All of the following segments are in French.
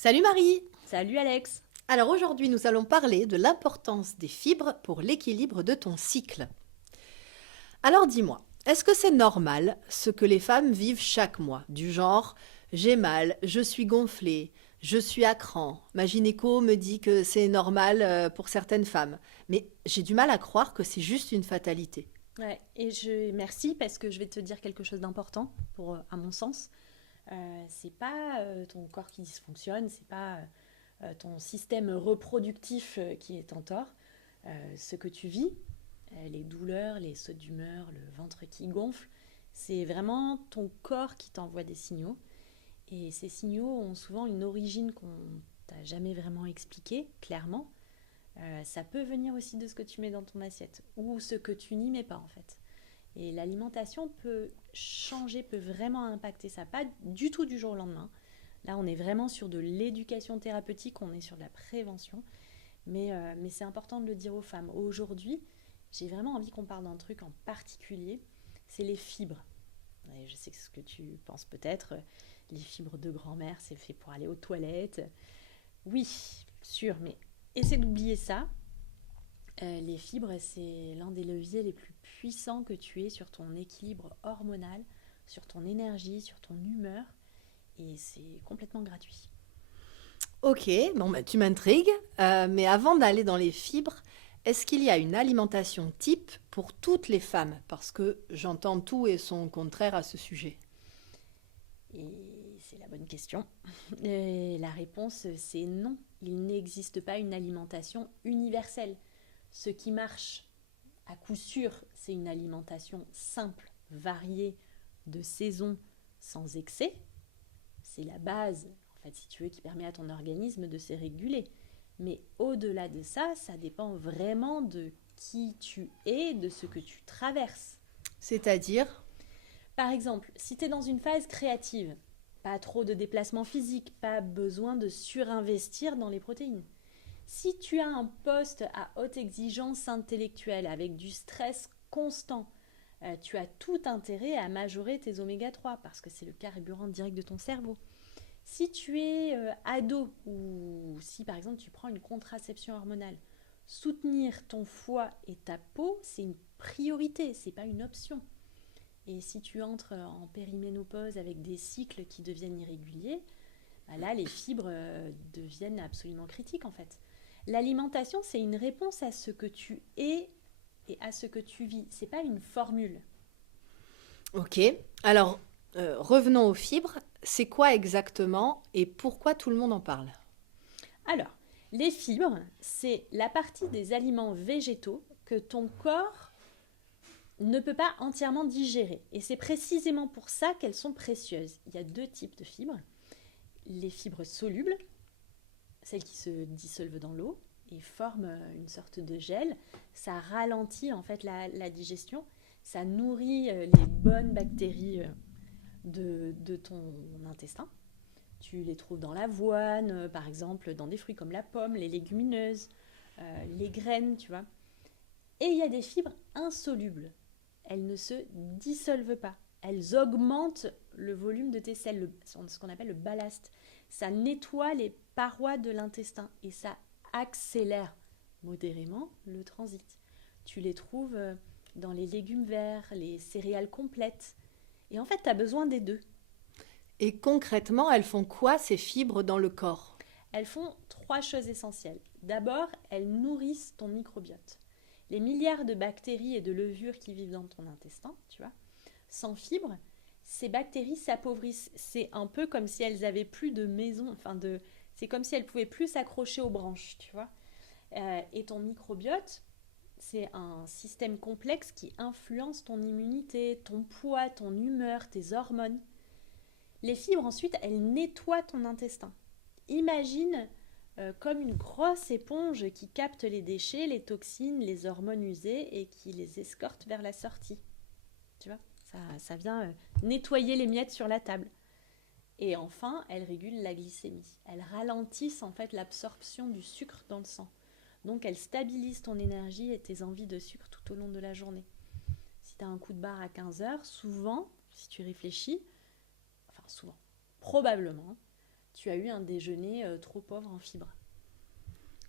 Salut Marie! Salut Alex. Alors aujourd'hui nous allons parler de l'importance des fibres pour l'équilibre de ton cycle. Alors dis-moi, est-ce que c'est normal ce que les femmes vivent chaque mois? Du genre, j'ai mal, je suis gonflée, je suis à cran. Ma gynéco me dit que c'est normal pour certaines femmes. Mais j'ai du mal à croire que c'est juste une fatalité. Ouais, et merci parce que je vais te dire quelque chose d'important pour, à mon sens. C'est pas ton corps qui dysfonctionne, c'est pas ton système reproductif qui est en tort. Ce que tu vis, les douleurs, les sautes d'humeur, le ventre qui gonfle, c'est vraiment ton corps qui t'envoie des signaux. Et ces signaux ont souvent une origine qu'on t'a jamais vraiment expliquée clairement. Ça peut venir aussi de ce que tu mets dans ton assiette ou ce que tu n'y mets pas en fait. Et l'alimentation peut changer, peut vraiment impacter ça, pas du tout du jour au lendemain. Là, on est vraiment sur de l'éducation thérapeutique, on est sur de la prévention. Mais c'est important de le dire aux femmes. Aujourd'hui, j'ai vraiment envie qu'on parle d'un truc en particulier, c'est les fibres. Et je sais ce que tu penses peut-être, les fibres de grand-mère, c'est fait pour aller aux toilettes. Oui, sûr, mais essaie d'oublier ça. Les fibres, c'est l'un des leviers les plus puissants que tu aies sur ton équilibre hormonal, sur ton énergie, sur ton humeur, et c'est complètement gratuit. Ok, bon bah, tu m'intrigues, mais avant d'aller dans les fibres, est-ce qu'il y a une alimentation type pour toutes les femmes? Parce que j'entends tout et son contraire à ce sujet. Et c'est la bonne question. Et la réponse, c'est non. Il n'existe pas une alimentation universelle. Ce qui marche, à coup sûr, c'est une alimentation simple, variée, de saison, sans excès. C'est la base, en fait, si tu veux, qui permet à ton organisme de se réguler. Mais au-delà de ça, ça dépend vraiment de qui tu es, de ce que tu traverses. C'est-à-dire, Par exemple, si tu es dans une phase créative, pas trop de déplacement physique, pas besoin de surinvestir dans les protéines. Si tu as un poste à haute exigence intellectuelle avec du stress constant, tu as tout intérêt à majorer tes oméga 3 parce que c'est le carburant direct de ton cerveau. Si tu es ado ou si par exemple tu prends une contraception hormonale, soutenir ton foie et ta peau, c'est une priorité, c'est pas une option. Et si tu entres en périménopause avec des cycles qui deviennent irréguliers, bah là les fibres deviennent absolument critiques en fait. L'alimentation, c'est une réponse à ce que tu es et à ce que tu vis. C'est pas une formule. ok. Alors, revenons aux fibres. C'est quoi exactement et pourquoi tout le monde en parle? Alors, les fibres, c'est la partie des aliments végétaux que ton corps ne peut pas entièrement digérer. Et c'est précisément pour ça qu'elles sont précieuses. Il y a deux types de fibres. Les fibres solubles, celles qui se dissolvent dans l'eau et forment une sorte de gel. Ça ralentit en fait la digestion. Ça nourrit les bonnes bactéries de ton intestin. Tu les trouves dans l'avoine, par exemple, dans des fruits comme la pomme, les légumineuses, les graines, tu vois. Et il y a des fibres insolubles. Elles ne se dissolvent pas. Elles augmentent le volume de tes selles, ce qu'on appelle le ballast. Ça nettoie les parois de l'intestin et ça accélère modérément le transit. Tu les trouves dans les légumes verts, les céréales complètes. Et en fait, tu as besoin des deux. Et concrètement, elles font quoi ces fibres dans le corps? Elles font trois choses essentielles. D'abord, elles nourrissent ton microbiote. Les milliards de bactéries et de levures qui vivent dans ton intestin, tu vois, sans fibres, ces bactéries s'appauvrissent. C'est un peu comme si elles avaient plus de maison, c'est comme si elles pouvaient plus s'accrocher aux branches, tu vois. Et ton microbiote, c'est un système complexe qui influence ton immunité, ton poids, ton humeur, tes hormones. Les fibres, ensuite, elles nettoient ton intestin. Imagine comme une grosse éponge qui capte les déchets, les toxines, les hormones usées et qui les escorte vers la sortie. Tu vois, ça vient nettoyer les miettes sur la table. Et enfin, elles régulent la glycémie. Elles ralentissent en fait l'absorption du sucre dans le sang. Donc elles stabilisent ton énergie et tes envies de sucre tout au long de la journée. Si tu as un coup de barre à 15 heures, souvent, si tu réfléchis, enfin souvent, probablement, tu as eu un déjeuner trop pauvre en fibres.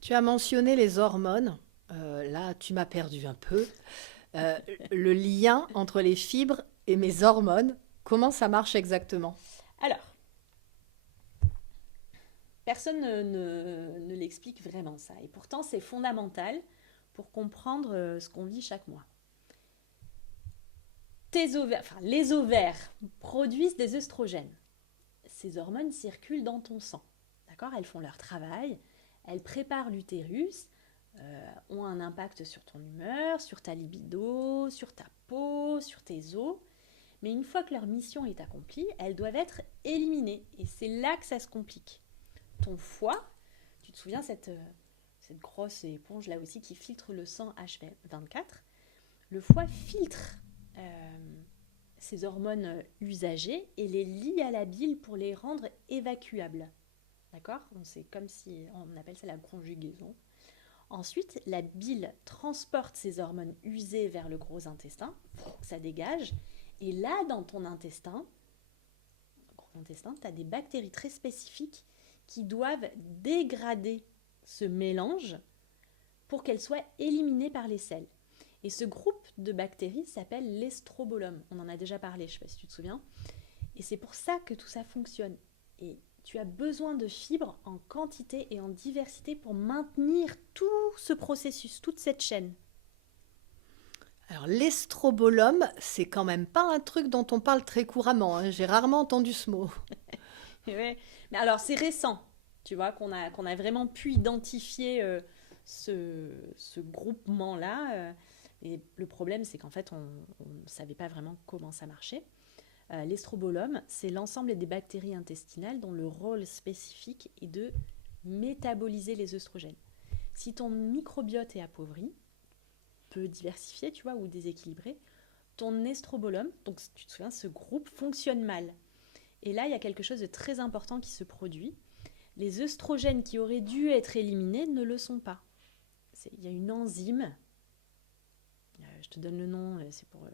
Tu as mentionné les hormones. Là, tu m'as perdu un peu. Euh, le lien entre les fibres et mes hormones, comment ça marche exactement? Alors, personne ne l'explique vraiment ça. Et pourtant, c'est fondamental pour comprendre ce qu'on vit chaque mois. Les ovaires produisent des œstrogènes. Ces hormones circulent dans ton sang. D'accord? Elles font leur travail, elles préparent l'utérus, ont un impact sur ton humeur, sur ta libido, sur ta peau, sur tes os. Mais une fois que leur mission est accomplie, elles doivent être éliminées. Et c'est là que ça se complique. Ton foie, tu te souviens cette grosse éponge là aussi qui filtre le sang H24, le foie filtre ces hormones usagées et les lie à la bile pour les rendre évacuables. D'accord? C'est comme si on appelle ça la conjugaison. Ensuite, la bile transporte ces hormones usées vers le gros intestin, ça dégage, et là, dans ton intestin, tu as des bactéries très spécifiques qui doivent dégrader ce mélange pour qu'elles soient éliminées par les selles. Et ce groupe de bactéries s'appelle l'estrobolome. On en a déjà parlé, je ne sais pas si tu te souviens. Et c'est pour ça que tout ça fonctionne. Et tu as besoin de fibres en quantité et en diversité pour maintenir tout ce processus, toute cette chaîne. Alors, l'estrobolome, c'est quand même pas un truc dont on parle très couramment, hein. J'ai rarement entendu ce mot. Ouais. Mais alors, c'est récent, tu vois, qu'on a vraiment pu identifier ce groupement-là. Et le problème, c'est qu'en fait, on ne savait pas vraiment comment ça marchait. L'estrobolome, c'est l'ensemble des bactéries intestinales dont le rôle spécifique est de métaboliser les œstrogènes. Si ton microbiote est appauvri, peu diversifié, tu vois, ou déséquilibré, ton estrobolome, donc tu te souviens, ce groupe fonctionne mal. Et là, il y a quelque chose de très important qui se produit. Les œstrogènes qui auraient dû être éliminés ne le sont pas. Il y a une enzyme, je te donne le nom, c'est pour...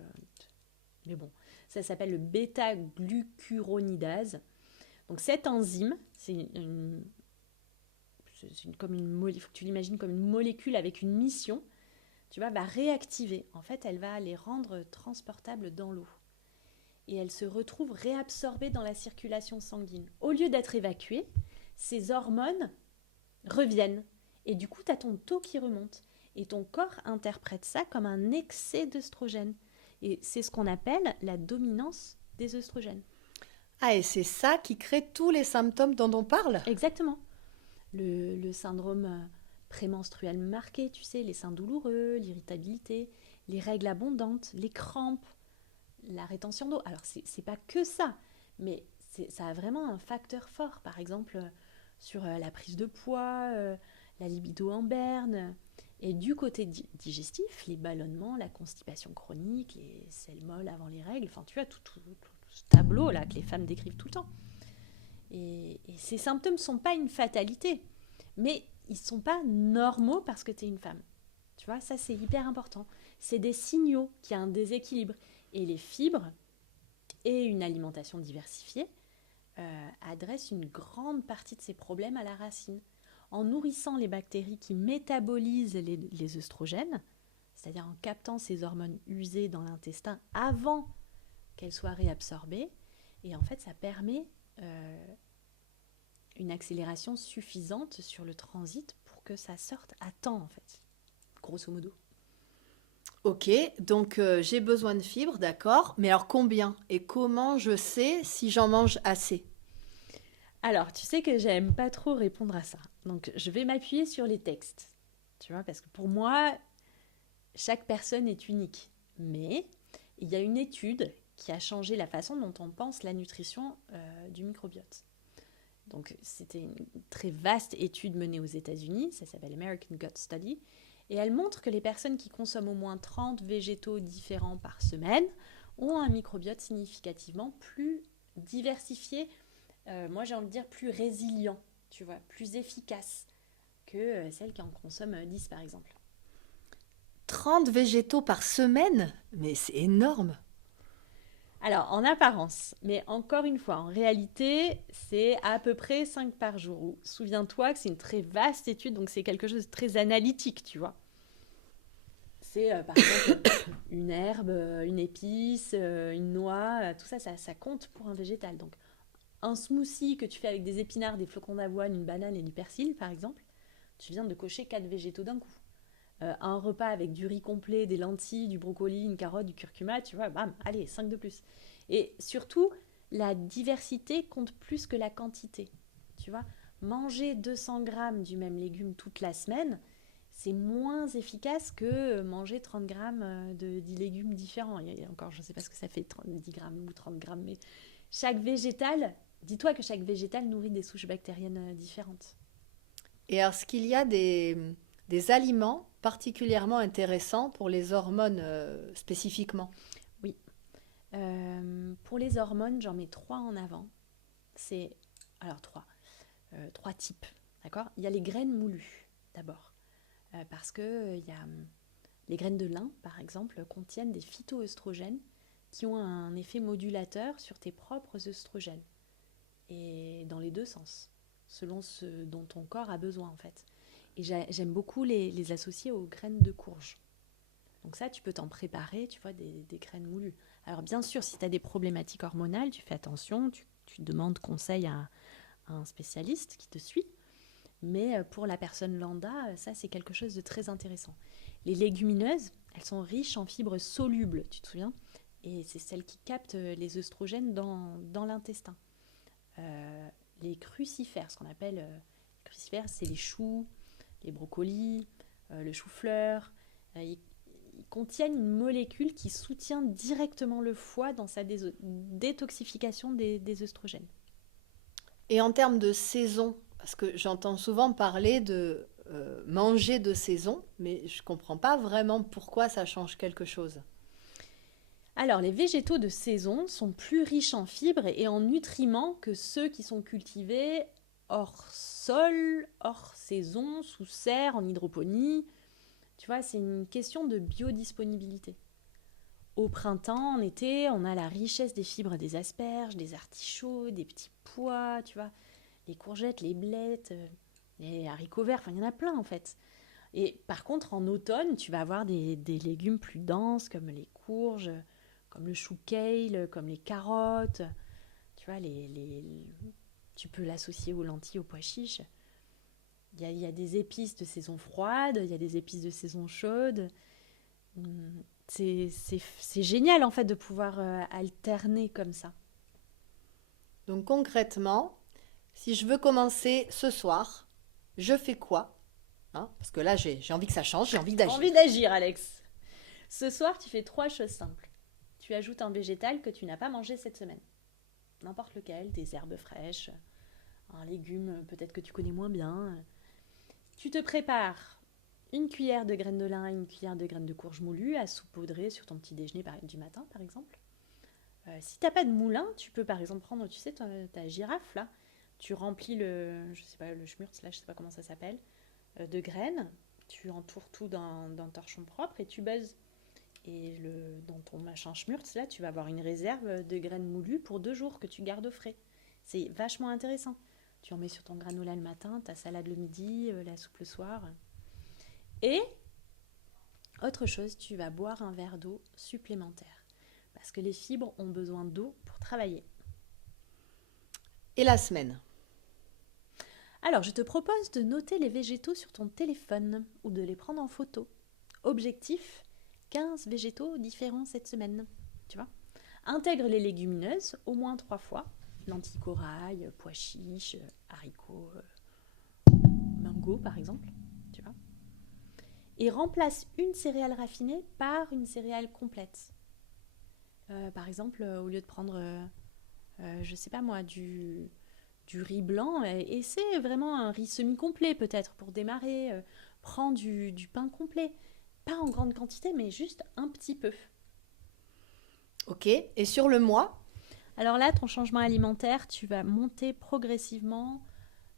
mais bon, ça s'appelle le bêta-glucuronidase. Donc cette enzyme, comme une molécule, tu l'imagines comme une molécule avec une mission, tu vois, va réactiver. En fait, elle va les rendre transportables dans l'eau. Et elle se retrouve réabsorbée dans la circulation sanguine. Au lieu d'être évacuée, ces hormones reviennent. Et du coup, tu as ton taux qui remonte. Et ton corps interprète ça comme un excès d'œstrogène. Et c'est ce qu'on appelle la dominance des œstrogènes. Ah, et c'est ça qui crée tous les symptômes dont on parle? Exactement. Le syndrome prémenstruel marqué, tu sais, les seins douloureux, l'irritabilité, les règles abondantes, les crampes, la rétention d'eau. Alors, c'est pas que ça, mais ça a vraiment un facteur fort. Par exemple, sur la prise de poids, la libido en berne. Et du côté digestif, les ballonnements, la constipation chronique, les selles molles avant les règles, enfin, tu as tout ce tableau-là que les femmes décrivent tout le temps. Et ces symptômes ne sont pas une fatalité, mais ils ne sont pas normaux parce que tu es une femme. Tu vois, ça c'est hyper important. C'est des signaux qu'il y a un déséquilibre. Et les fibres et une alimentation diversifiée adressent une grande partie de ces problèmes à la racine. En nourrissant les bactéries qui métabolisent les œstrogènes, c'est-à-dire en captant ces hormones usées dans l'intestin avant qu'elles soient réabsorbées, et en fait ça permet une accélération suffisante sur le transit pour que ça sorte à temps, en fait, grosso modo. Ok, donc j'ai besoin de fibres, d'accord. Mais alors combien? Et comment je sais si j'en mange assez? Alors, tu sais que j'aime pas trop répondre à ça. Donc, je vais m'appuyer sur les textes. Tu vois, parce que pour moi, chaque personne est unique. Mais il y a une étude qui a changé la façon dont on pense la nutrition du microbiote. Donc, c'était une très vaste étude menée aux États-Unis, ça s'appelle American Gut Study, et elle montre que les personnes qui consomment au moins 30 végétaux différents par semaine ont un microbiote significativement plus diversifié, moi j'ai envie de dire plus résilient, tu vois, plus efficace que celles qui en consomment 10 par exemple. 30 végétaux par semaine? Mais c'est énorme. Alors, en apparence, mais encore une fois, en réalité, c'est à peu près 5 par jour. Souviens-toi que c'est une très vaste étude, donc c'est quelque chose de très analytique, tu vois. C'est par exemple une herbe, une épice, une noix, tout ça, ça compte pour un végétal. Donc, un smoothie que tu fais avec des épinards, des flocons d'avoine, une banane et du persil, par exemple, tu viens de cocher 4 végétaux d'un coup. Un repas avec du riz complet, des lentilles, du brocoli, une carotte, du curcuma, tu vois, bam, allez, 5 de plus. Et surtout, la diversité compte plus que la quantité. Tu vois, manger 200 grammes du même légume toute la semaine, c'est moins efficace que manger 30 grammes de 10 légumes différents. Et encore, je ne sais pas ce que ça fait, 10 grammes ou 30 grammes, mais chaque végétal, dis-toi que chaque végétal nourrit des souches bactériennes différentes. Et est-ce qu'il y a des aliments particulièrement intéressants pour les hormones spécifiquement? Oui. Pour les hormones, j'en mets trois en avant. C'est alors trois types, d'accord. Il y a les graines moulues d'abord, parce que il y a les graines de lin, par exemple, contiennent des phytoœstrogènes qui ont un effet modulateur sur tes propres œstrogènes, et dans les deux sens, selon ce dont ton corps a besoin en fait. Et j'aime beaucoup les associer aux graines de courge. Donc ça, tu peux t'en préparer, tu vois, des graines moulues. Alors bien sûr, si tu as des problématiques hormonales, tu fais attention, tu demandes conseil à un spécialiste qui te suit. Mais pour la personne lambda, ça c'est quelque chose de très intéressant. Les légumineuses, elles sont riches en fibres solubles, tu te souviens? Et c'est celles qui captent les œstrogènes dans l'intestin. Les crucifères, ce qu'on appelle les crucifères, c'est les choux, les brocolis, le chou-fleur. Ils contiennent une molécule qui soutient directement le foie dans sa détoxification des œstrogènes. Et en termes de saison, parce que j'entends souvent parler de manger de saison, mais je ne comprends pas vraiment pourquoi ça change quelque chose. Alors, les végétaux de saison sont plus riches en fibres et en nutriments que ceux qui sont cultivés hors sol, hors saison, sous serre, en hydroponie. Tu vois, c'est une question de biodisponibilité. Au printemps, en été, on a la richesse des fibres des asperges, des artichauts, des petits pois, tu vois, les courgettes, les blettes, les haricots verts, enfin, il y en a plein en fait. Et par contre, en automne, tu vas avoir des légumes plus denses comme les courges, comme le chou kale, comme les carottes. Tu vois, tu peux l'associer aux lentilles, aux pois chiches. Il y a des épices de saison froide, il y a des épices de saison chaude. C'est génial en fait de pouvoir alterner comme ça. Donc concrètement, si je veux commencer ce soir, je fais quoi? Hein, parce que là, j'ai envie que ça change, j'ai envie Envie d'agir. d'agir, Alex. Ce soir, tu fais trois choses simples. Tu ajoutes un végétal que tu n'as pas mangé cette semaine. N'importe lequel, des herbes fraîches, un légume peut-être que tu connais moins bien. Tu te prépares une cuillère de graines de lin et une cuillère de graines de courge moulues à saupoudrer sur ton petit déjeuner du matin, par exemple. Si tu n'as pas de moulin, tu peux par exemple prendre, tu sais, ta girafe là. Tu remplis je sais pas, le schmurz là, je sais pas comment ça s'appelle, de graines. Tu entoures tout d'un torchon propre et tu buzzes. Et dans ton machin schmurz là, tu vas avoir une réserve de graines moulues pour 2 jours que tu gardes au frais. C'est vachement intéressant. Tu en mets sur ton granola le matin, ta salade le midi, la soupe le soir. Et autre chose, tu vas boire un verre d'eau supplémentaire. Parce que les fibres ont besoin d'eau pour travailler. Et la semaine? Alors, je te propose de noter les végétaux sur ton téléphone ou de les prendre en photo. Objectif, 15 végétaux différents cette semaine. Tu vois ? Intègre les légumineuses au moins 3 fois. Lentilles corail, pois chiches, haricots, mango par exemple. Tu vois ? Et remplace une céréale raffinée par une céréale complète. Par exemple, au lieu de prendre, je sais pas moi, du riz blanc, et c'est vraiment un riz semi-complet peut-être pour démarrer. Prends du pain complet. Pas en grande quantité, mais juste un petit peu. Ok. Et sur le mois? Alors là, ton changement alimentaire, tu vas monter progressivement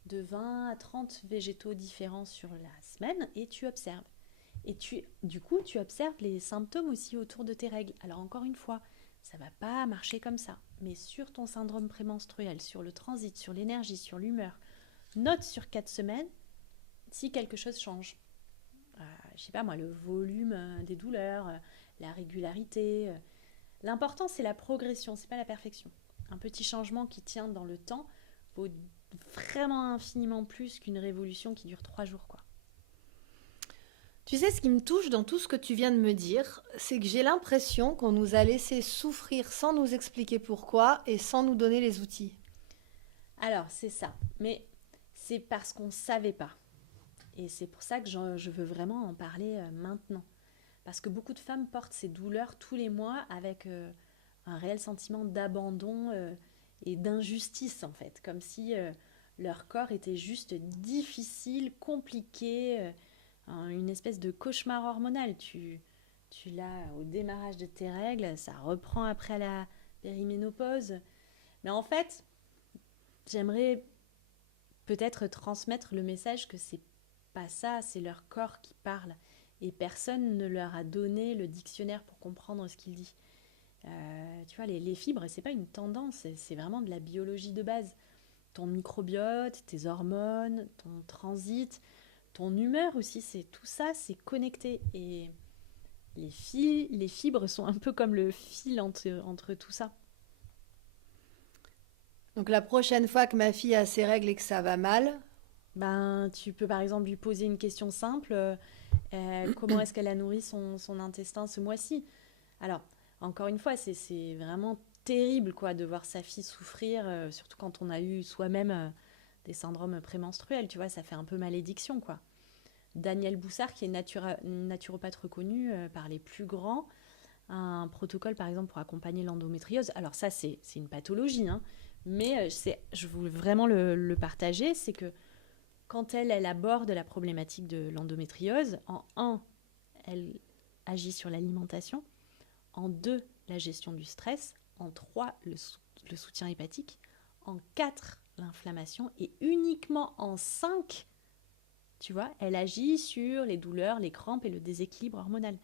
de 20 à 30 végétaux différents sur la semaine et tu observes. Et du coup, tu observes les symptômes aussi autour de tes règles. Alors encore une fois, Ça va pas marcher comme ça. Mais sur ton syndrome prémenstruel, sur le transit, sur l'énergie, sur l'humeur, note sur 4 semaines si quelque chose change. Je sais pas moi, le volume des douleurs, la régularité. L'important, c'est la progression, c'est pas la perfection. Un petit changement qui tient dans le temps vaut vraiment infiniment plus qu'une révolution qui dure 3 jours, quoi. Tu sais, ce qui me touche dans tout ce que tu viens de me dire, c'est que j'ai l'impression qu'on nous a laissé souffrir sans nous expliquer pourquoi et sans nous donner les outils. Alors, c'est ça. Mais c'est parce qu'on savait pas. Et c'est pour ça que je veux vraiment en parler maintenant. Parce que beaucoup de femmes portent ces douleurs tous les mois avec un réel sentiment d'abandon et d'injustice, en fait. Comme si leur corps était juste difficile, compliqué, une espèce de cauchemar hormonal. Tu l'as au démarrage de tes règles, ça reprend après la périménopause. Mais en fait, j'aimerais peut-être transmettre le message que c'est pas ça, c'est leur corps qui parle. Et personne ne leur a donné le dictionnaire pour comprendre ce qu'il dit. Tu vois, les fibres, c'est pas une tendance, c'est vraiment de la biologie de base. Ton microbiote, tes hormones, ton transit, ton humeur aussi, c'est tout ça, c'est connecté. Et les fibres sont un peu comme le fil entre tout ça. Donc la prochaine fois que ma fille a ses règles et que ça va mal, Ben, tu peux par exemple lui poser une question simple. Comment est-ce qu'elle a nourri son intestin ce mois-ci? Alors, encore une fois, c'est vraiment terrible quoi, de voir sa fille souffrir, surtout quand on a eu soi-même des syndromes prémenstruels, tu vois, ça fait un peu malédiction, quoi. Daniel Boussard, qui est naturopathe reconnu par les plus grands, a un protocole, par exemple, pour accompagner l'endométriose. Alors ça, c'est une pathologie, hein, mais je voulais vraiment le partager, c'est que quand elle aborde la problématique de l'endométriose, en un, elle agit sur l'alimentation, en 2, la gestion du stress, en 3, le soutien hépatique, en 4, l'inflammation, et uniquement en 5, tu vois, elle agit sur les douleurs, les crampes et le déséquilibre hormonal.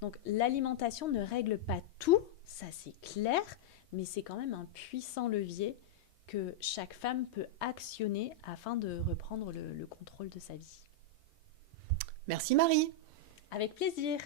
Donc l'alimentation ne règle pas tout, ça c'est clair, mais c'est quand même un puissant levier que chaque femme peut actionner afin de reprendre le contrôle de sa vie. merci Marie. Avec plaisir.